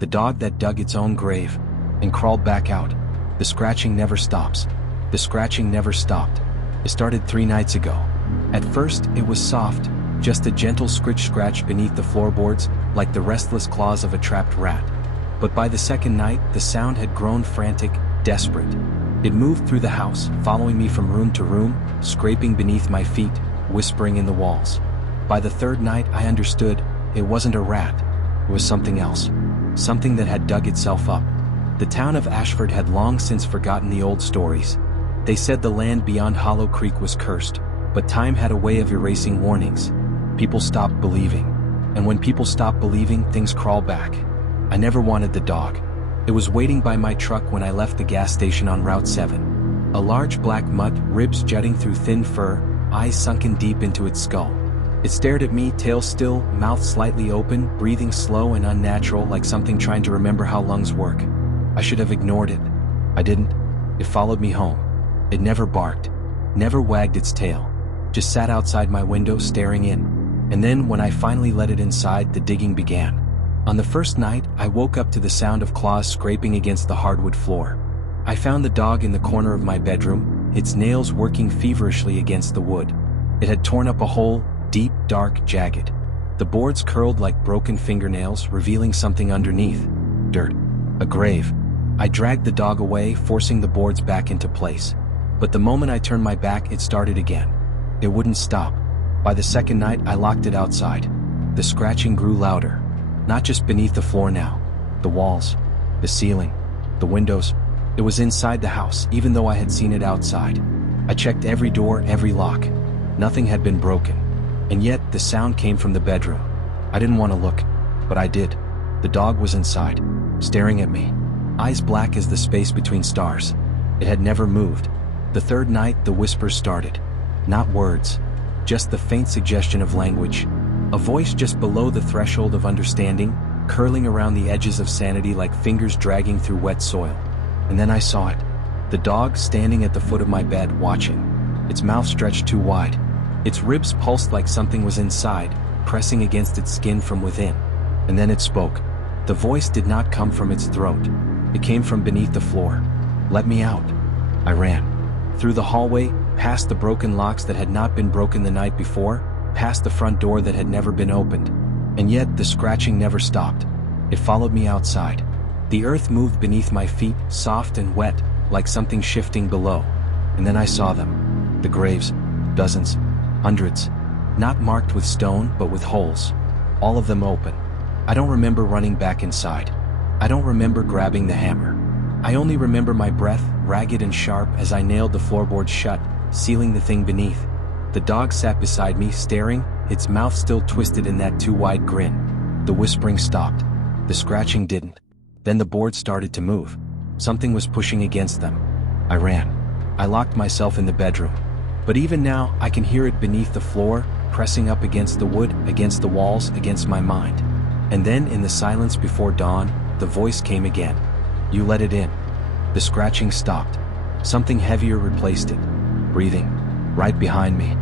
The dog that dug its own grave and crawled back out. The scratching never stops. The scratching never stopped. It started 3 nights ago. At first, it was soft, just a gentle scratch beneath the floorboards, like the restless claws of a trapped rat. But by the second night, the sound had grown frantic, desperate. It moved through the house, following me from room to room, scraping beneath my feet, whispering in the walls. By the third night, I understood. It wasn't a rat. It was something else. Something that had dug itself up. The town of Ashford had long since forgotten the old stories. They said the land beyond Hollow Creek was cursed, but time had a way of erasing warnings. People stopped believing. And when people stop believing, things crawl back. I never wanted the dog. It was waiting by my truck when I left the gas station on Route 7. A large black mutt, ribs jutting through thin fur, eyes sunken deep into its skull. It stared at me, tail still, mouth slightly open, breathing slow and unnatural, like something trying to remember how lungs work. I should have ignored it. I didn't. It followed me home. It never barked, never wagged its tail, just sat outside my window staring in. And then, when I finally let it inside, the digging began. On the first night, I woke up to the sound of claws scraping against the hardwood floor. I found the dog in the corner of my bedroom, its nails working feverishly against the wood. It had torn up a hole, deep, dark, jagged. The boards curled like broken fingernails, revealing something underneath. Dirt. A grave. I dragged the dog away, forcing the boards back into place. But the moment I turned my back, it started again. It wouldn't stop. By the second night, I locked it outside. The scratching grew louder. Not just beneath the floor now. The walls, the ceiling, the windows. It was inside the house, even though I had seen it outside. I checked every door, every lock. Nothing had been broken. And yet, the sound came from the bedroom. I didn't want to look, but I did. The dog was inside, staring at me. Eyes black as the space between stars. It had never moved. The third night, the whispers started. Not words, just the faint suggestion of language. A voice just below the threshold of understanding, curling around the edges of sanity like fingers dragging through wet soil. And then I saw it. The dog standing at the foot of my bed, watching. Its mouth stretched too wide. Its ribs pulsed like something was inside, pressing against its skin from within. And then it spoke. The voice did not come from its throat. It came from beneath the floor. Let me out. I ran. Through the hallway, past the broken locks that had not been broken the night before, past the front door that had never been opened. And yet, the scratching never stopped. It followed me outside. The earth moved beneath my feet, soft and wet, like something shifting below. And then I saw them. The graves. Dozens. Hundreds. Not marked with stone, but with holes. All of them open. I don't remember running back inside. I don't remember grabbing the hammer. I only remember my breath, ragged and sharp, as I nailed the floorboards shut, sealing the thing beneath. The dog sat beside me, staring, its mouth still twisted in that too wide grin. The whispering stopped. The scratching didn't. Then the boards started to move. Something was pushing against them. I ran. I locked myself in the bedroom. But even now, I can hear it beneath the floor, pressing up against the wood, against the walls, against my mind. And then, in the silence before dawn, the voice came again. You let it in. The scratching stopped. Something heavier replaced it. Breathing. Right behind me.